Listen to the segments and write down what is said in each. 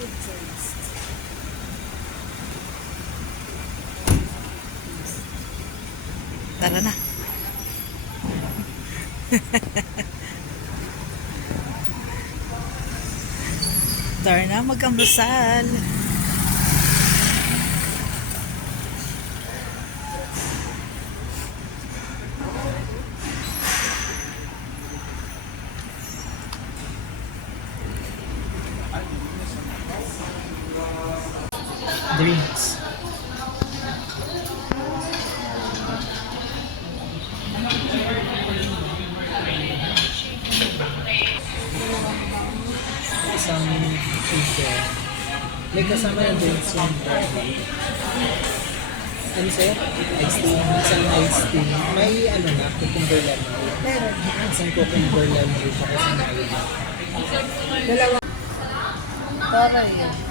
food choice. Tara na. Tara na, mag-almusal. Drinks. Isang pizza. May kasama ng drinks yung ano sa'yo? Iced tea. Isang iced tea. May ano na, cucumber lemon. Meron. Isang cucumber lemon. Saka isang mayo. Dalawa. Para yun.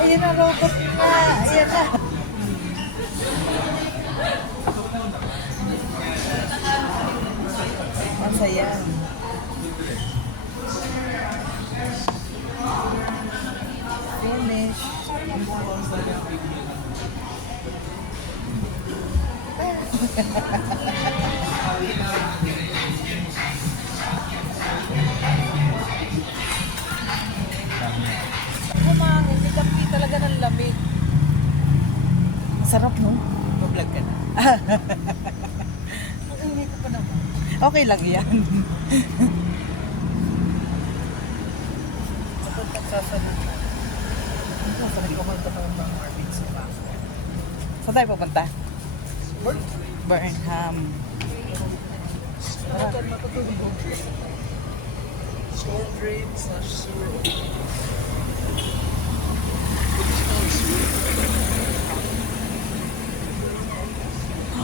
Ayan na, robot na. Ayan na. Masaya. Finish. Kumangin, may dampi talaga ng lamig. Sarap, no? Mag-vlog ka na. Ang ingay ko pa naman. Okay lang yan. Kapag nagsasalit. Sasalit ko magpunta ng mga markets sa baso. Saan tayo pupunta? Burnham. Ano ka matutulog? Short drinks, syrup.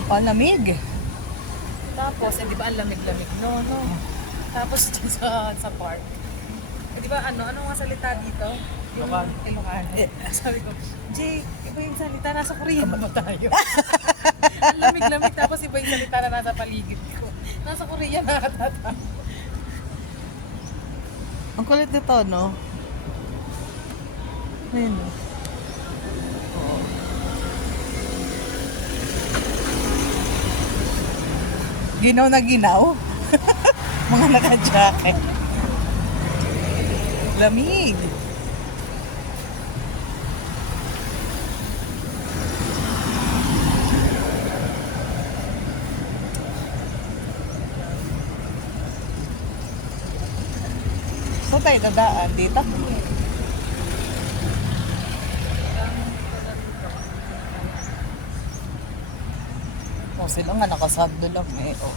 Oh, lamig. Tapos, di ba ang lamig-lamig? No. Tapos dyan sa park. Di ba ano nga salita dito? Yung Ilocano. Sabi ko, Jay, iba yung salita, nasa Korea ba tayo? Ang lamig-lamig, tapos iba yung salita na nasa paligid ko. Nasa Korea na ata. Ang kulit nito, no? Ayun, no? Ginaw na ginaw. Mga naka-jacket. Lamig. So tayo nadaan dito. Oh, sila nga nakasando lang eh. Oh.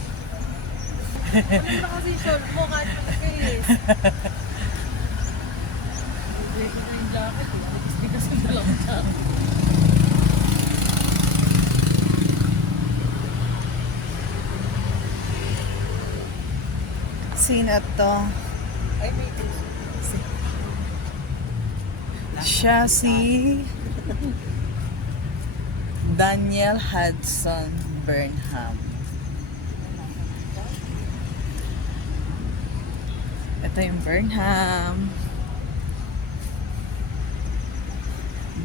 Ano na kasi yung short mo, kahit magkais. Ready na yung jacket eh. Bigas yung dalawang jacket. Sino to? Ay, may Siya si Daniel Hudson Burnham. Ito yung Burnham.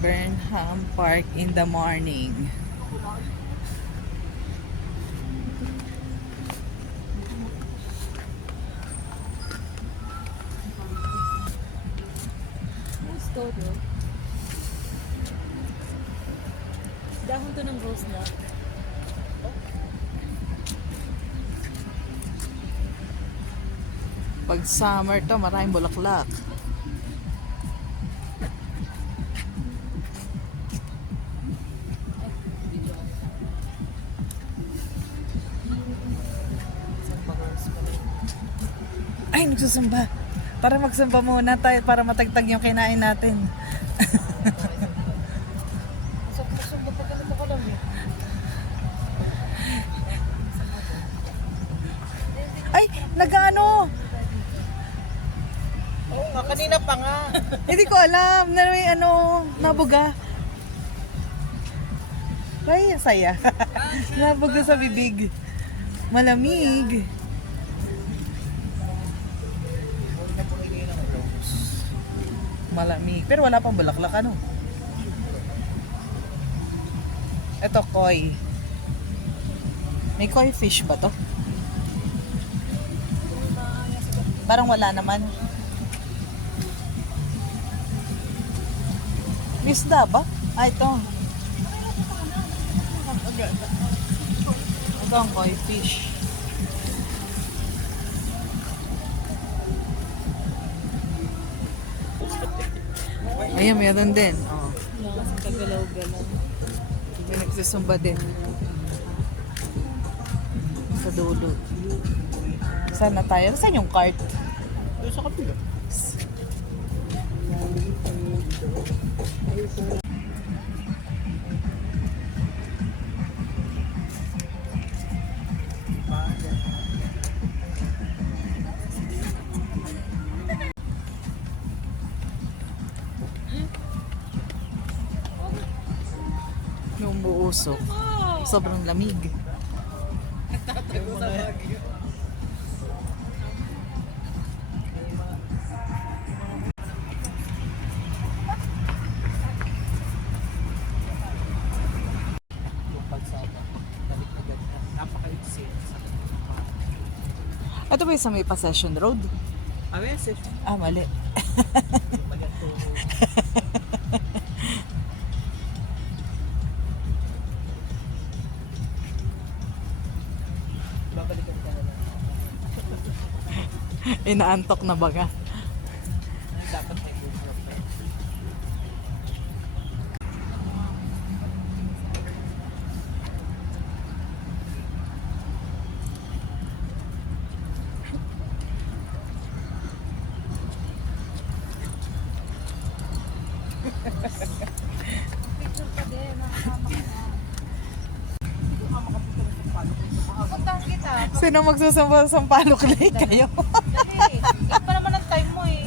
Burnham Park in the morning. todo. Dahon to ng rose na. Pag summer to, maraming bulaklak. Ay, nagsusumba. Tara magsumba muna tayo para matagtag yung kinain natin. Nag-ano? Oo nga, kanina pa nga. Hindi ko alam na may ano, nabuga. Ay, saya. Nabuga sa bibig. Malamig. Malamig. Pero wala pang bulaklak, ano? Ito, koi. May koi fish ba to? Parang wala naman. Isda ba? Ah, ito. Ito ang koi fish. Ayan, meron din. Oh. Kagalaw-galaw. May nagsusumba din. Sa dulo. Saan na tayo? Saan yung cart? Doon sa kapila. Yung buusok. Sobrang lamig. Yung kalsada. Balik na ganda. Napaka-exit. Ito ba yung sa may Possession Road? Yes. Ah, mali. Babalikan ka na lang. Inaantok na baga. Dapat may GoPro. Puntahan kita. Sino magsusampalok Lake kayo? Dali. Ito pa naman ang time mo eh.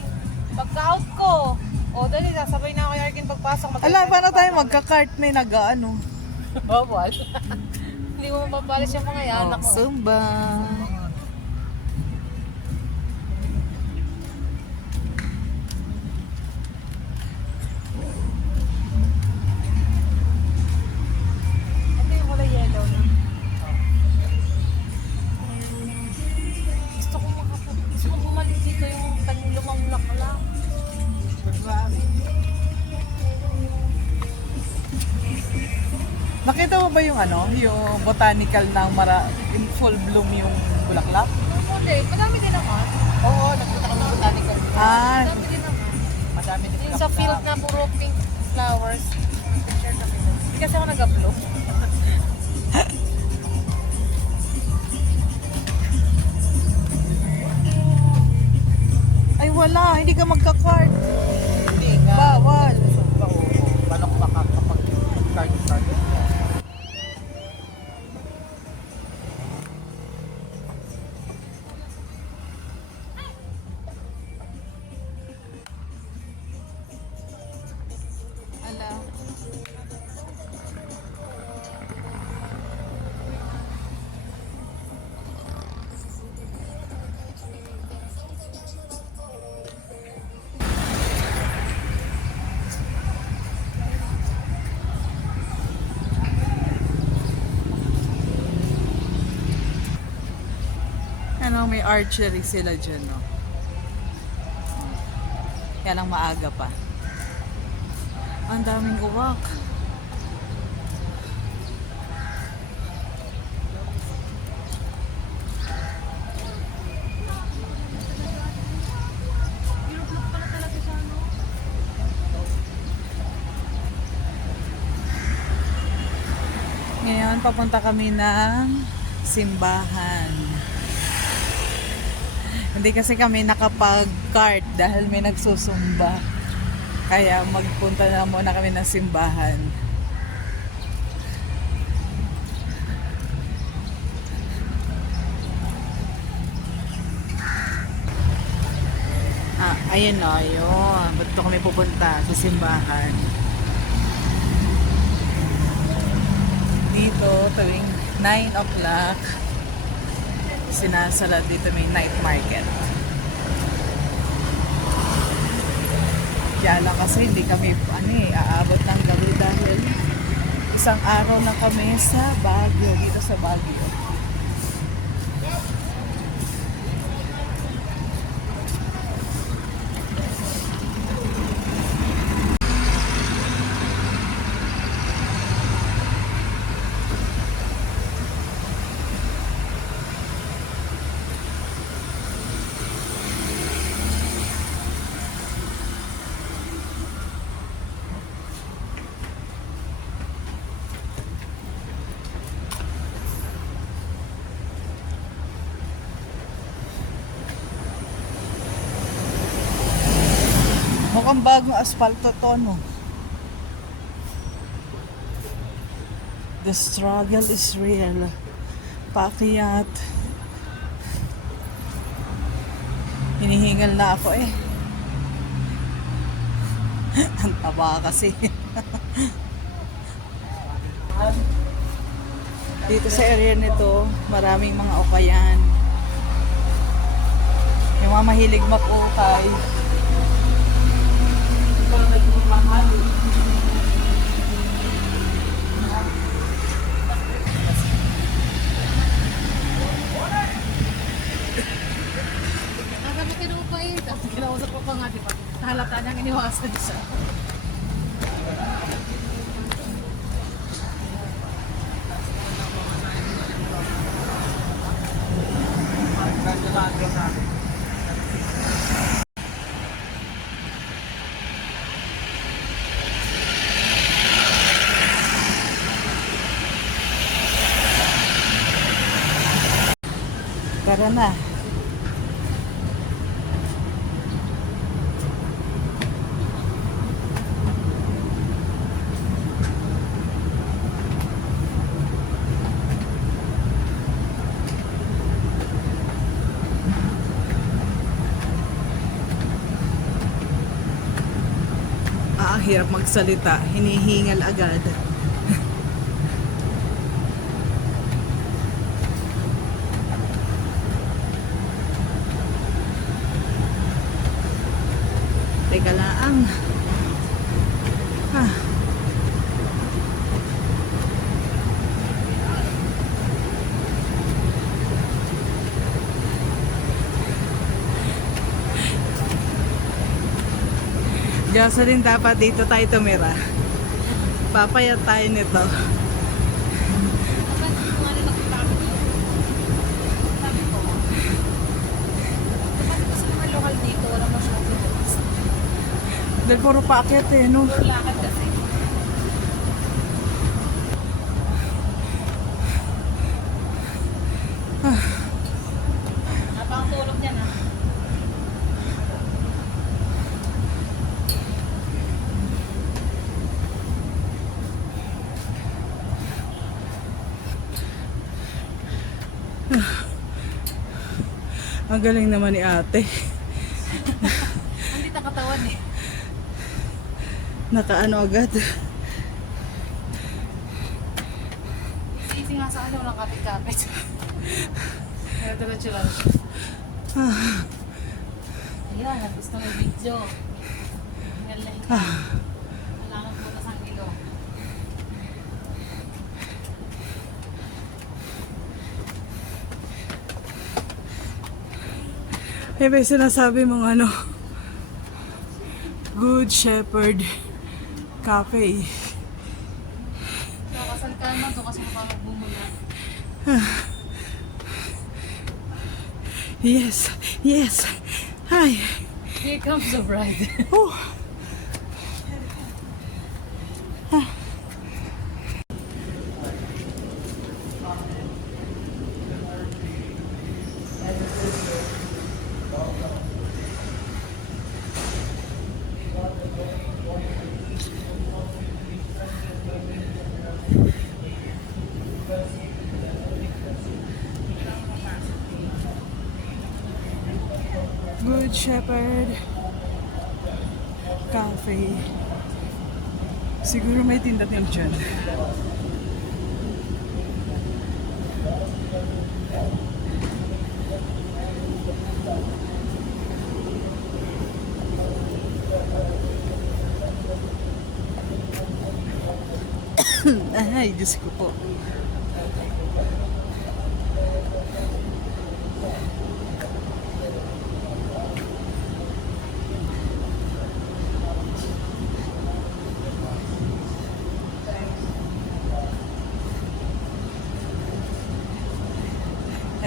Pagka-out ko. O dali, sasabay na ako kay Arkin pagpasok. Ala, paano tayo magka-cart may nag-ano? Bawal. Hindi mo mapapalis yung mga yan. Oh, Zumba. Ito yung kulay yellow na. Gusto kong bumalik dito yung lumang bulaklak. Nakita mo ba yung ano, yung botanical na in full bloom yung bulaklak? Hindi, madami din naman. Oo, nagpunta kami ng botanical. Ah, Madami din naman. Madami din Yung sa field na puro pink flowers. Picture kami doon. Hindi kasi ako nag-upload. ay wala, hindi ka magka-cart. Hindi nga. Bawal. Manok baka kapag card. Ala. Ano, may archery sila dyan, no? Kaya lang maaga pa. Ang daming uwak. Ngayon, papunta kami ng simbahan. Hindi kasi kami nakapag-cart dahil may nagsusumba. Kaya magpunta na muna kami ng simbahan. Ayun o, yun. Ba't ito kami pupunta sa simbahan? Dito, tuwing 9 o'clock, sinasara dito may night market. Kaya lang kasi hindi kami aabot ng gabi dahil isang araw na kami sa Baguio, dito sa Baguio. Mukhang bagong asfalto to, no? The struggle is real. Paakyat. Hinihingal na ako eh. Ang taba kasi. Dito sa area nito, maraming mga ukayan. Yung mga mahilig mag-ukay. Kinausap ko pa nga, di ba? Nahalata niyang iniwasan siya. Tara na. Hirap magsalita, hinihingal agad. Teka lang. Jocelyn, dapat dito tayo tumira. Papayat tayo nito. Lokal dito, wala masyadong. Dahil puro paakyat eh, no? Puro lakad kasi. Napakatulog niya na. Ang galing naman ni ate. Hindi nakatawan eh. Nakaano agad. Easy nga sa ano, walang kapit-kapit. Kaya diretso lang siya. Ayan, gusto may video. Hingal na hingal. Kailangan po na sang ilo. May sinasabi mong ano, Good Shepherd Cafe. Nakasal ka naman, doon kasi makagbumula. Yes, yes. Hi. Here comes the bride. Oh. Good Shepherd cafe. Siguro may tinda din dyan. Ay, Diyos ko po.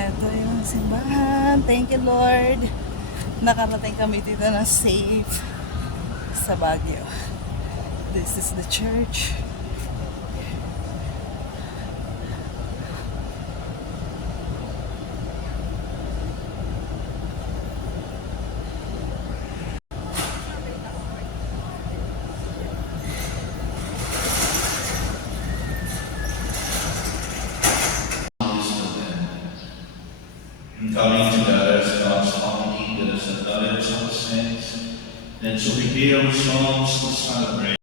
Ito yung simbahan. Thank you, Lord. Nakarating kami dito na safe sa Baguio. This is the church. And coming together as God's family, let us acknowledge our sins, then so we hear our songs to celebrate.